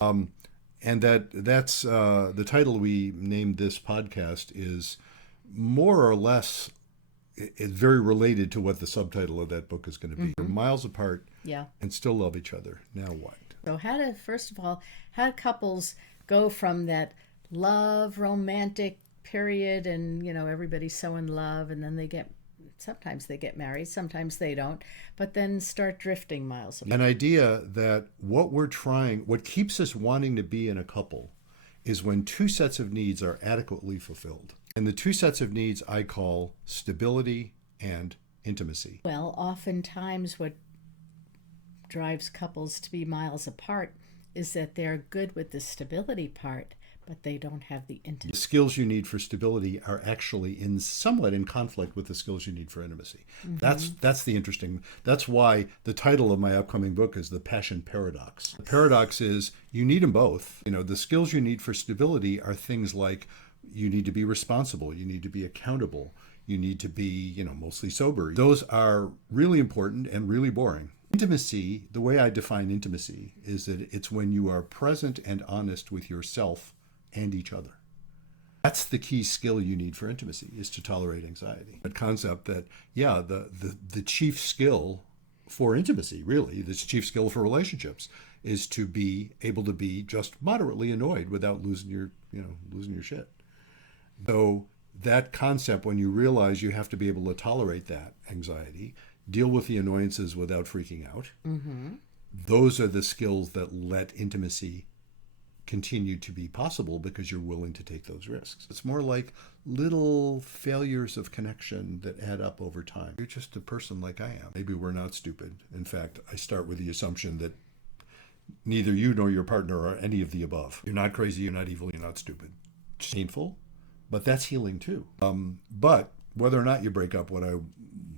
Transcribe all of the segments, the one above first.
And that's the title we named this podcast is more or less is very related to what the subtitle of that book is going to be. You're miles apart Yeah. and still love each other. Now what? So first of all, how do couples go from that love romantic period and, everybody's so in love and then sometimes they get married, sometimes they don't, but then start drifting miles apart. An idea that what keeps us wanting to be in a couple is when two sets of needs are adequately fulfilled. And the two sets of needs I call stability and intimacy. Well, oftentimes what drives couples to be miles apart is that they're good with the stability part, but they don't have the intimacy. The skills you need for stability are actually somewhat in conflict with the skills you need for intimacy. That's the interesting. That's why the title of my upcoming book is The Passion Paradox. The paradox is you need them both. The skills you need for stability are things like you need to be responsible, you need to be accountable, you need to be, mostly sober. Those are really important and really boring. Intimacy, the way I define intimacy, is that it's when you are present and honest with yourself and each other. That's the key skill you need for intimacy, is to tolerate anxiety. That concept that, the chief skill for intimacy, really, the chief skill for relationships, is to be able to be just moderately annoyed without losing your shit. So that concept, when you realize you have to be able to tolerate that anxiety, deal with the annoyances without freaking out, those are the skills that let intimacy continue to be possible because you're willing to take those risks. It's more like little failures of connection that add up over time. You're just a person like I am. Maybe we're not stupid. In fact, I start with the assumption that neither you nor your partner are any of the above. You're not crazy, you're not evil, you're not stupid. It's painful, but that's healing too. But whether or not you break up, what I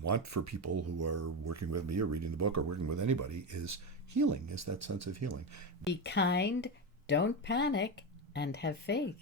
want for people who are working with me or reading the book or working with anybody is healing, is that sense of healing. Be kind, don't panic, and have faith.